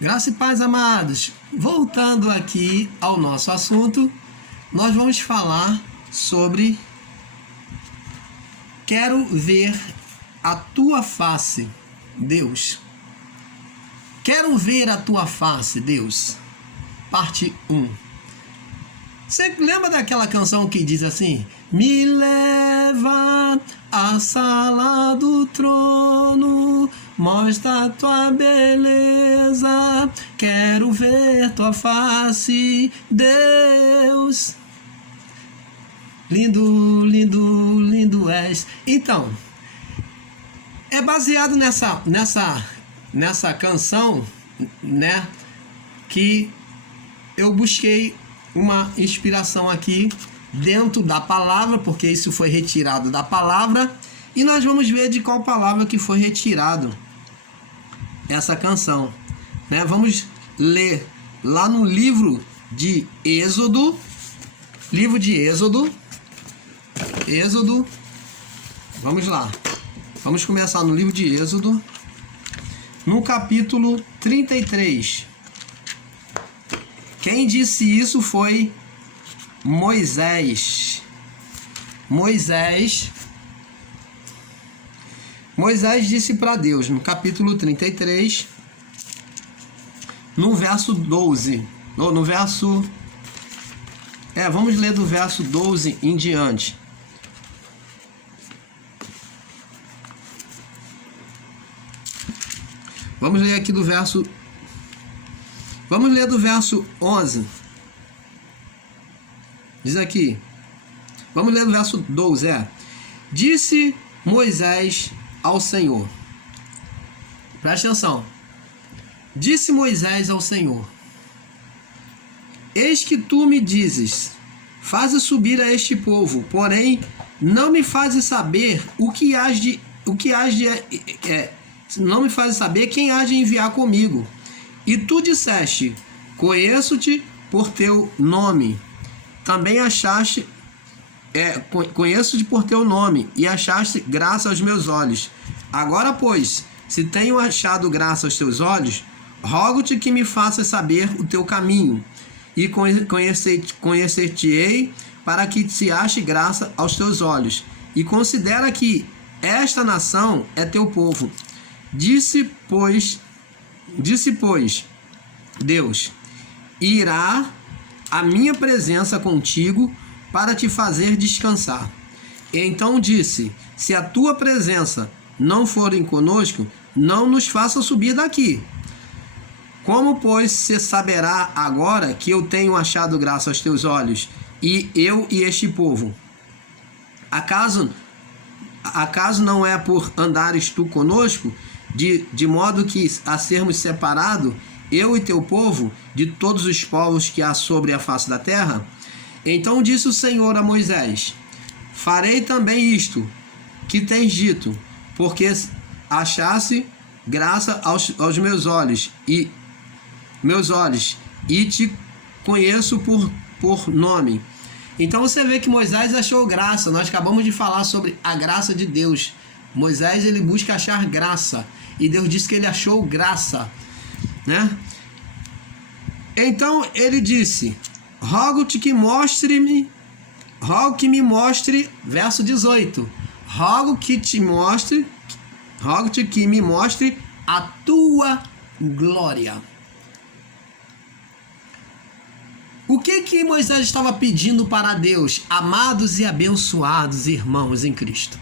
Graça e paz, amados. Voltando aqui ao nosso assunto, nós vamos falar sobre quero ver a tua face, Deus. Quero ver a tua face, Deus. Parte 1. Você lembra daquela canção que diz assim: me leva à sala do trono, mostra a tua beleza, quero ver tua face, Deus. Lindo, lindo, lindo és. Então, é baseado nessa canção, né, que eu busquei uma inspiração aqui dentro da palavra, porque isso foi retirado da palavra, e nós vamos ver de qual palavra que foi retirado essa canção, né? Vamos ler lá no livro de Êxodo, Êxodo, vamos lá, vamos começar no livro de Êxodo, no capítulo 33. Quem disse isso foi Moisés. Moisés disse para Deus, no capítulo 33, no verso 12, no verso... vamos ler do verso 12 em diante. Vamos ler aqui do verso... Vamos ler do verso 11. Diz aqui. Vamos ler do verso 12. Disse Moisés ao Senhor. Presta atenção. Disse Moisés ao Senhor: eis que tu me dizes, faze subir a este povo, porém não me fazes saber não me fazes saber quem há de enviar comigo. E tu disseste: conheço-te por teu nome. Também achaste, conheço-te por teu nome, e achaste graça aos meus olhos. Agora, pois, se tenho achado graça aos teus olhos, rogo-te que me faças saber o teu caminho, e conhecer-te-ei, para que se ache graça aos teus olhos. E considera que esta nação é teu povo. Disse, pois, Deus: irá a minha presença contigo para te fazer descansar. Então disse: se a tua presença não forem conosco, não nos faça subir daqui. Como, pois, se saberá agora que eu tenho achado graça aos teus olhos, e eu e este povo? Acaso não é por andares tu conosco, de modo que a sermos separados, eu e teu povo, de todos os povos que há sobre a face da terra? Então disse o Senhor a Moisés: farei também isto que tens dito, porque achasse graça aos meus olhos, e te conheço por nome. Então você vê que Moisés achou graça. Nós acabamos de falar sobre a graça de Deus. Moisés, ele busca achar graça, e Deus disse que ele achou graça, né? Então ele disse: rogo-te que me mostre, verso 18, rogo-te que me mostre a tua glória. O que Moisés estava pedindo para Deus, amados e abençoados irmãos em Cristo?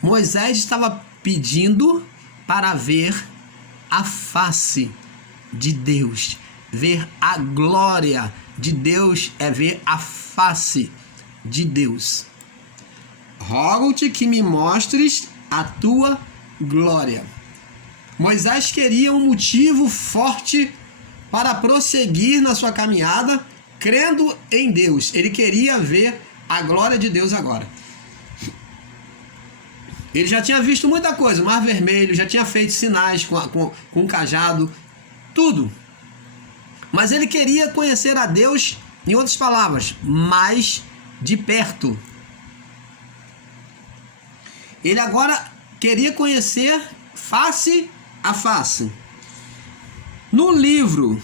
Moisés estava pedindo para ver a face de Deus, ver a glória de Deus, é ver a face de Deus. Rogo-te que me mostres a tua glória. Moisés queria um motivo forte para prosseguir na sua caminhada, crendo em Deus. Ele queria ver a glória de Deus agora. Ele já tinha visto muita coisa, o Mar Vermelho, já tinha feito sinais com um cajado, tudo. Mas ele queria conhecer a Deus, em outras palavras, mais de perto. Ele agora queria conhecer face a face. No livro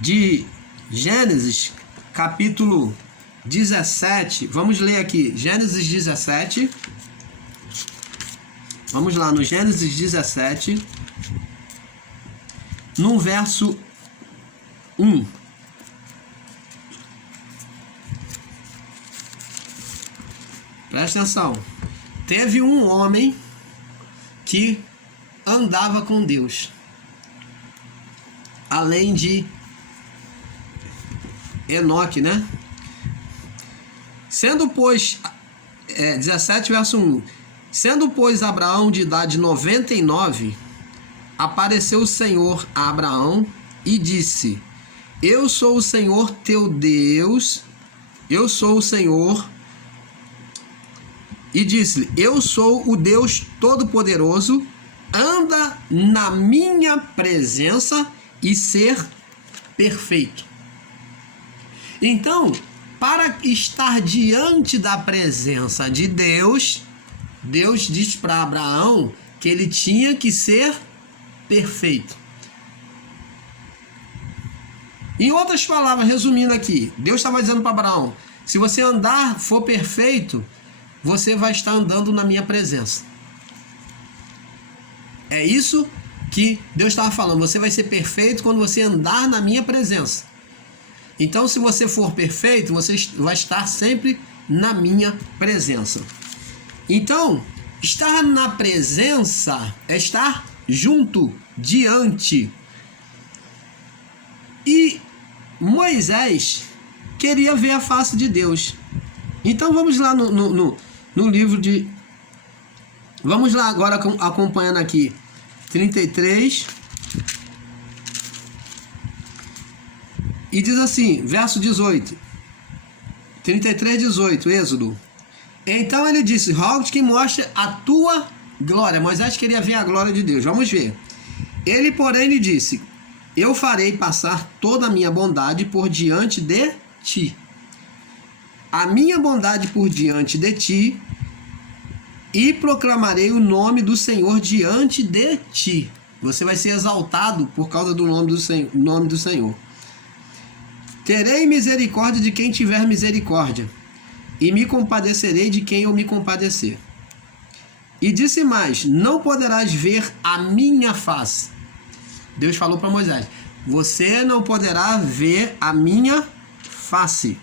de Gênesis, capítulo 17, vamos ler aqui, Gênesis 17. Vamos lá, no Gênesis 17, no verso 1. Presta atenção. Teve um homem que andava com Deus, além de Enoque, né? Sendo, pois, 17, verso 1. Sendo, pois, Abraão de idade 99, apareceu o Senhor a Abraão e disse: Eu sou o Senhor teu Deus, eu sou o Senhor. E disse-lhe: Eu sou o Deus Todo-Poderoso, anda na minha presença e ser perfeito. Então, para estar diante da presença de Deus, Deus diz para Abraão que ele tinha que ser perfeito. Em outras palavras, resumindo aqui, Deus estava dizendo para Abraão: se você andar, for perfeito, você vai estar andando na minha presença. É isso que Deus estava falando. Você vai ser perfeito quando você andar na minha presença. Então, se você for perfeito, você vai estar sempre na minha presença. Então, estar na presença é estar junto, diante. E Moisés queria ver a face de Deus. Então, vamos lá no livro de... Vamos lá agora acompanhando aqui. 33. E diz assim, verso 18. 33, 18, Êxodo. Então ele disse: rogo-te que mostre a tua glória. Moisés queria ver a glória de Deus. Vamos ver. Ele, porém, lhe disse: eu farei passar toda a minha bondade por diante de ti. A minha bondade por diante de ti, e proclamarei o nome do Senhor diante de ti. Você vai ser exaltado por causa do nome do Senhor. Terei misericórdia de quem tiver misericórdia, e me compadecerei de quem eu me compadecer. E disse mais: não poderás ver a minha face. Deus falou para Moisés: você não poderá ver a minha face.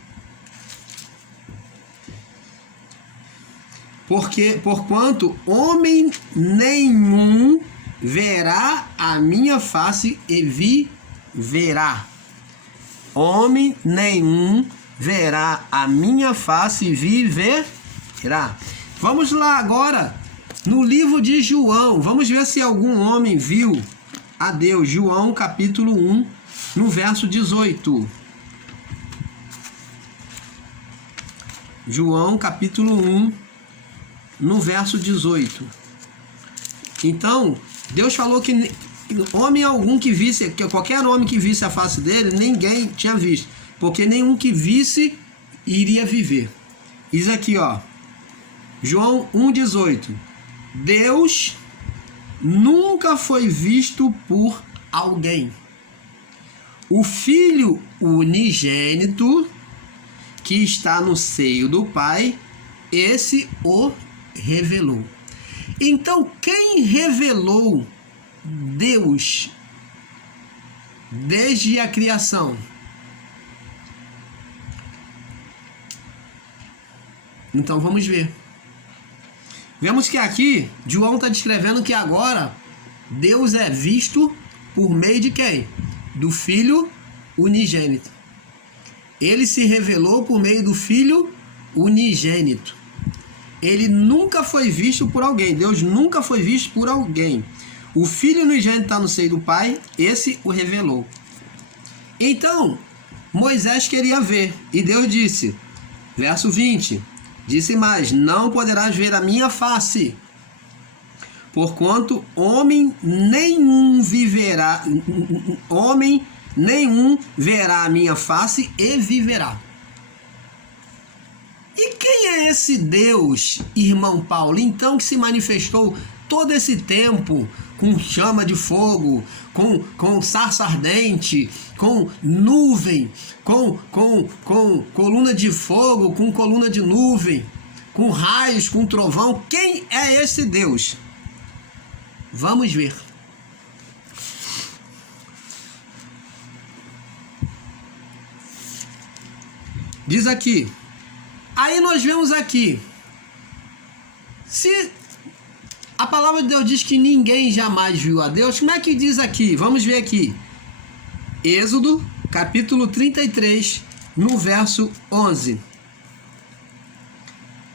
Porquanto homem nenhum verá a minha face e viverá. Homem nenhum verá a minha face e viverá. Vamos lá agora no livro de João. Vamos ver se algum homem viu a Deus. João capítulo 1, no verso 18. João capítulo 1, no verso 18. Então, Deus falou que homem algum que visse, que qualquer homem que visse a face dele, ninguém tinha visto, porque nenhum que visse iria viver. Isso aqui, ó, João 1,18. Deus nunca foi visto por alguém. O Filho unigênito que está no seio do Pai, esse o revelou. Então, quem revelou Deus desde a criação? Então vamos ver. Vemos que aqui João está descrevendo que agora Deus é visto por meio de quem? Do Filho unigênito. Ele se revelou por meio do Filho unigênito. Ele nunca foi visto por alguém. Deus nunca foi visto por alguém. O Filho unigênito está no seio do Pai, esse o revelou. Então, Moisés queria ver, e Deus disse, verso 20, disse mais: não poderás ver a minha face, porquanto homem nenhum verá a minha face e viverá. E quem é esse Deus, irmão Paulo, então, que se manifestou todo esse tempo com chama de fogo, com sarça ardente, com nuvem, com coluna de fogo, com coluna de nuvem, com raios, com trovão. Quem é esse Deus? Vamos ver. Diz aqui. Aí nós vemos aqui. Se a palavra de Deus diz que ninguém jamais viu a Deus, como é que diz aqui? Vamos ver aqui. Êxodo, capítulo 33, no verso 11.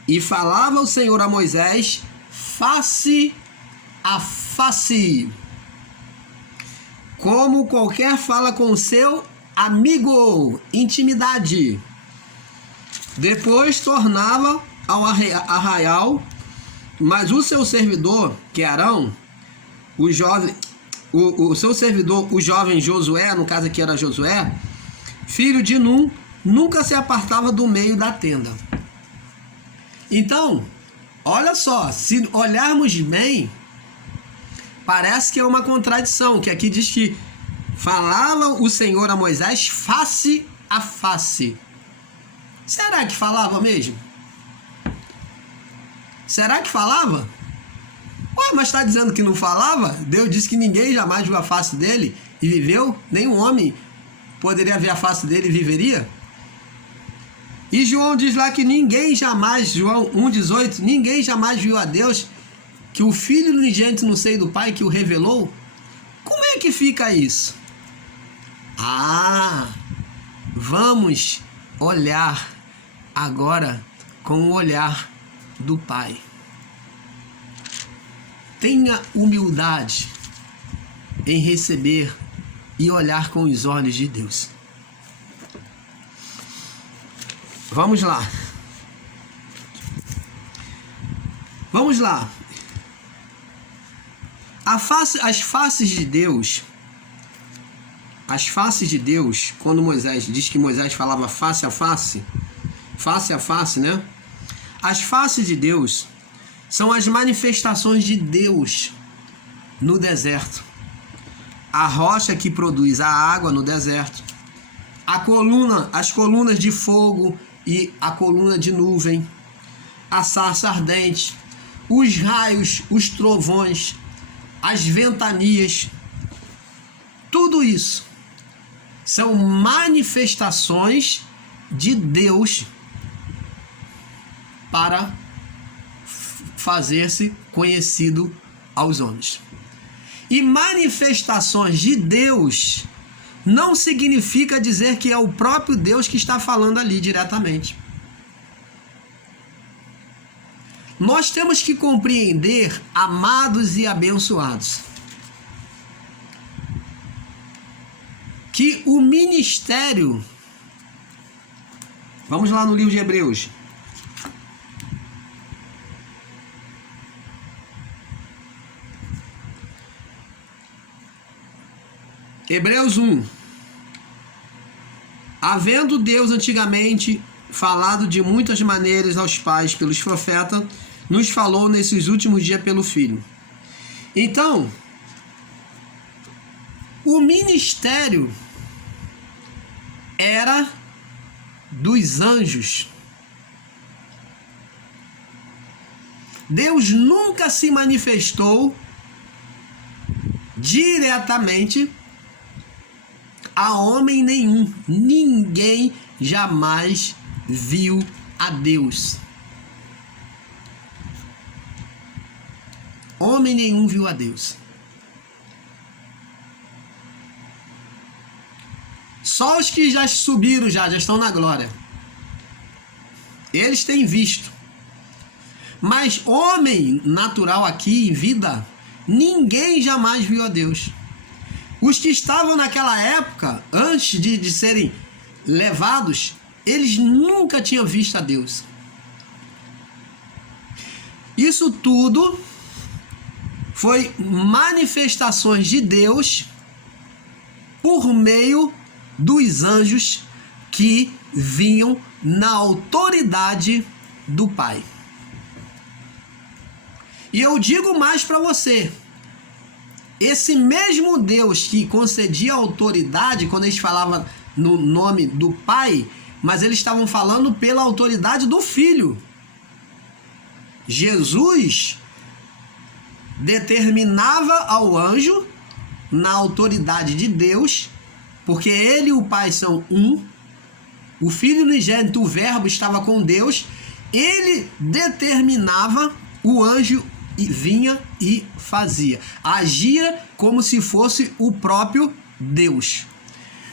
E falava o Senhor a Moisés face a face, como qualquer fala com seu amigo, intimidade. Depois tornava ao arraial, mas o seu servidor, que é Arão, o seu servidor, o jovem Josué, no caso aqui era Josué, filho de Num, nunca se apartava do meio da tenda. Então, olha só, se olharmos bem, parece que é uma contradição, que aqui diz que falava o Senhor a Moisés face a face. Será que falava mesmo? Será que falava? Ué, mas está dizendo que não falava? Deus disse que ninguém jamais viu a face dele e viveu? Nenhum homem poderia ver a face dele e viveria? E João diz lá que ninguém jamais, João 1,18, ninguém jamais viu a Deus, que o Filho unigênito no seio do Pai que o revelou. Como é que fica isso? Vamos olhar agora com o olhar do Pai. Tenha humildade em receber e olhar com os olhos de Deus. Vamos lá. Vamos lá. As faces de Deus, quando Moisés diz que Moisés falava face a face, né? As faces de Deus são as manifestações de Deus no deserto. A rocha que produz a água no deserto. As colunas de fogo e a coluna de nuvem. A sarça ardente. Os raios, os trovões, as ventanias. Tudo isso são manifestações de Deus para fazer-se conhecido aos homens. E manifestações de Deus não significa dizer que é o próprio Deus que está falando ali diretamente. Nós temos que compreender, amados e abençoados, que o ministério... Vamos lá no livro de Hebreus. Hebreus 1. Havendo Deus antigamente falado de muitas maneiras aos pais pelos profetas, nos falou nesses últimos dias pelo Filho. Então, o ministério era dos anjos. Deus nunca se manifestou diretamente a homem nenhum. Ninguém jamais viu a Deus. Homem nenhum viu a Deus. Só os que já subiram, já estão na glória. Eles têm visto. Mas homem natural aqui em vida, ninguém jamais viu a Deus. Os que estavam naquela época, antes de serem levados, eles nunca tinham visto a Deus. Isso tudo foi manifestações de Deus por meio dos anjos que vinham na autoridade do Pai. E eu digo mais para você, esse mesmo Deus que concedia autoridade, quando eles falavam no nome do Pai, mas eles estavam falando pela autoridade do Filho. Jesus determinava ao anjo, na autoridade de Deus, porque ele e o Pai são um, o Filho unigênito, o Verbo, estava com Deus, ele determinava, o anjo vinha e fazia, agia como se fosse o próprio Deus.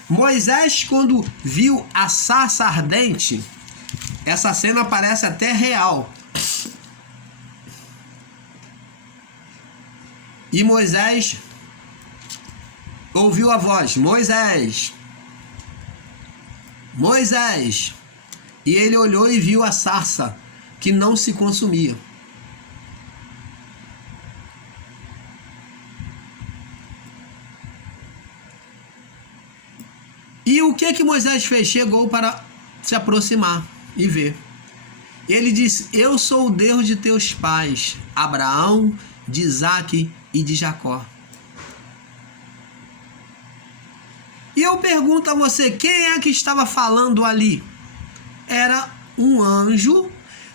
Moisés, quando viu a sarça ardente, essa cena parece até real. E Moisés ouviu a voz: Moisés, Moisés. E ele olhou e viu a sarça que não se consumia. E o que Moisés fez? Chegou para se aproximar e ver. Ele disse: eu sou o Deus de teus pais, Abraão, de Isaque e de Jacó. E eu pergunto a você, quem é que estava falando ali? Era um anjo,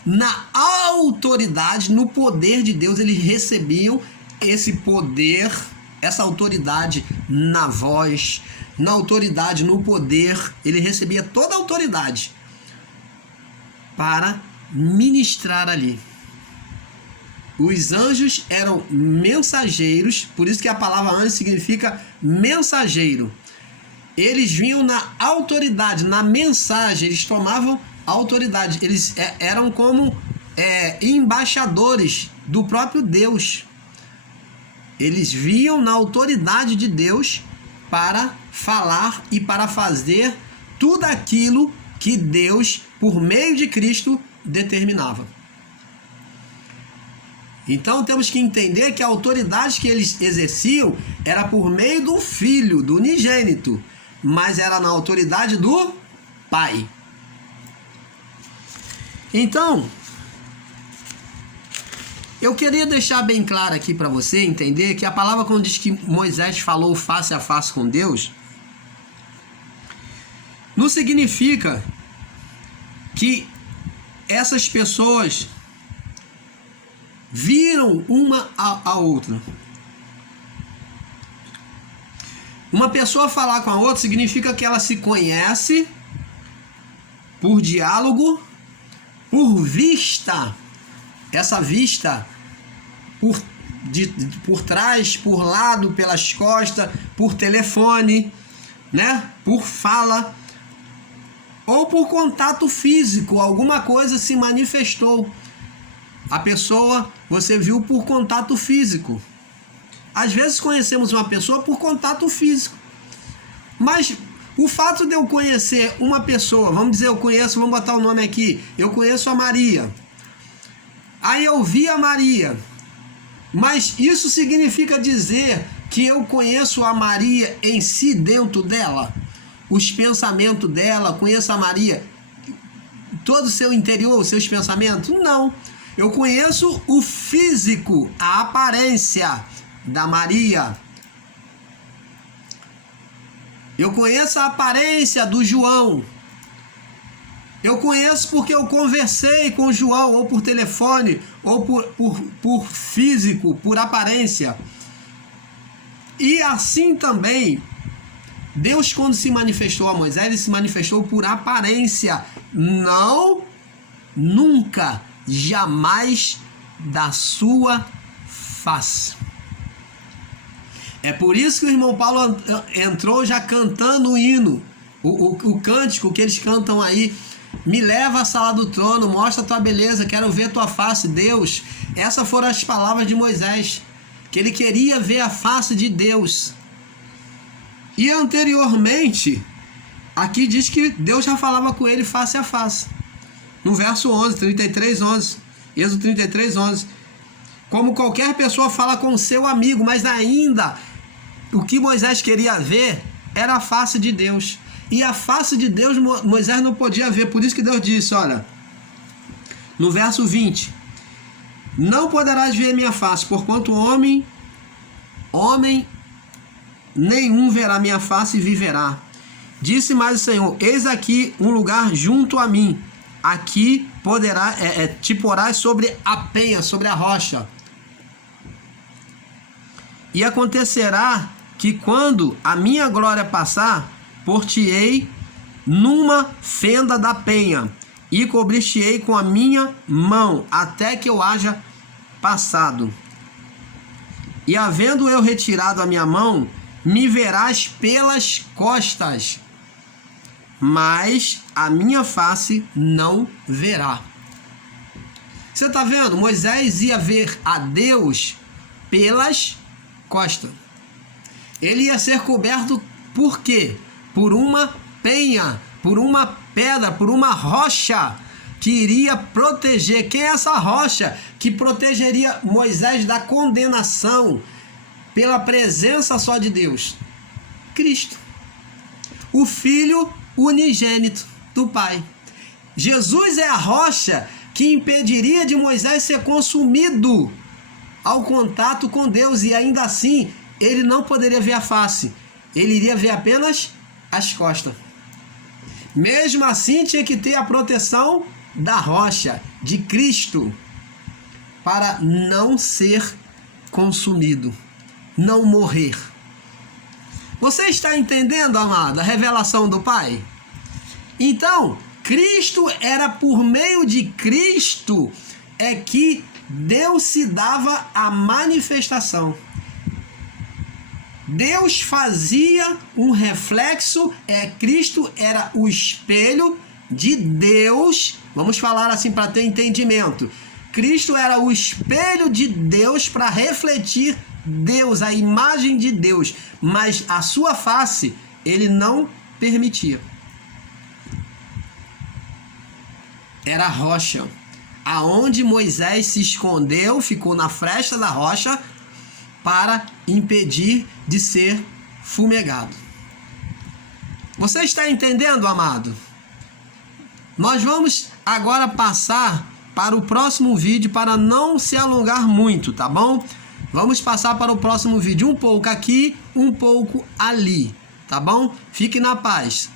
na autoridade, no poder de Deus. Eles recebiam esse poder, essa autoridade na voz, na autoridade, no poder. Ele recebia toda a autoridade para ministrar ali. Os anjos eram mensageiros, por isso que a palavra anjo significa mensageiro. Eles vinham na autoridade, na mensagem, eles tomavam autoridade. Eles eram como embaixadores do próprio Deus. Eles vinham na autoridade de Deus para falar e para fazer tudo aquilo que Deus, por meio de Cristo, determinava. Então temos que entender que a autoridade que eles exerciam era por meio do Filho, do unigênito, mas era na autoridade do Pai. Então, eu queria deixar bem claro aqui para você entender que a palavra, quando diz que Moisés falou face a face com Deus, não significa que essas pessoas viram uma a outra. Uma pessoa falar com a outra significa que ela se conhece por diálogo, por vista. Essa vista por trás, por lado, pelas costas, por telefone, né? Por fala, ou por contato físico, alguma coisa se manifestou. A pessoa você viu por contato físico. Às vezes conhecemos uma pessoa por contato físico. Mas o fato de eu conhecer uma pessoa, vamos dizer, vamos botar o nome aqui, eu conheço a Maria. Aí eu vi a Maria. Mas isso significa dizer que eu conheço a Maria em si, dentro dela? Os pensamentos dela, conheço a Maria, todo o seu interior, os seus pensamentos? Não. Eu conheço o físico, a aparência da Maria. Eu conheço a aparência do João. Eu conheço porque eu conversei com o João, ou por telefone, ou por físico, por aparência. E assim também, Deus, quando se manifestou a Moisés, ele se manifestou por aparência. Não, nunca, jamais da sua face. É por isso que o irmão Paulo entrou já cantando o hino, o cântico que eles cantam aí. Me leva à sala do trono, mostra a tua beleza, quero ver tua face, Deus. Essas foram as palavras de Moisés, que ele queria ver a face de Deus. E anteriormente, aqui diz que Deus já falava com ele face a face. No verso 11, 33, 11. Êxodo 33, 11. Como qualquer pessoa fala com seu amigo, mas ainda o que Moisés queria ver era a face de Deus. E a face de Deus Moisés não podia ver. Por isso que Deus disse, olha, no verso 20: não poderás ver minha face, porquanto o homem homem nenhum verá minha face e viverá. Disse mais o Senhor: eis aqui um lugar junto a mim, aqui poderá te porás sobre a penha, sobre a rocha. E acontecerá que quando a minha glória passar, pôr-te-ei numa fenda da penha, e cobrir-te-ei com a minha mão, até que eu haja passado. E havendo eu retirado a minha mão, me verás pelas costas, mas a minha face não verá. Você está vendo? Moisés ia ver a Deus pelas costas. Ele ia ser coberto por quê? Por uma penha, por uma pedra, por uma rocha que iria proteger. Quem é essa rocha que protegeria Moisés da condenação pela presença só de Deus? Cristo, o Filho unigênito do Pai. Jesus é a rocha que impediria de Moisés ser consumido ao contato com Deus, e ainda assim ele não poderia ver a face, ele iria ver apenas as costas. Mesmo assim tinha que ter a proteção da rocha, de Cristo, para não ser consumido, não morrer. Você está entendendo, amado, a revelação do Pai? Então, Cristo era por meio de Cristo é que Deus se dava a manifestação. Deus fazia um reflexo, Cristo era o espelho de Deus. Vamos falar assim para ter entendimento. Cristo era o espelho de Deus para refletir Deus, a imagem de Deus, mas a sua face ele não permitia. Era a rocha, aonde Moisés se escondeu, ficou na fresta da rocha para impedir de ser fumegado. Você está entendendo, amado? Nós vamos agora passar para o próximo vídeo para não se alongar muito, tá bom? Vamos passar para o próximo vídeo, um pouco aqui, um pouco ali, tá bom? Fique na paz.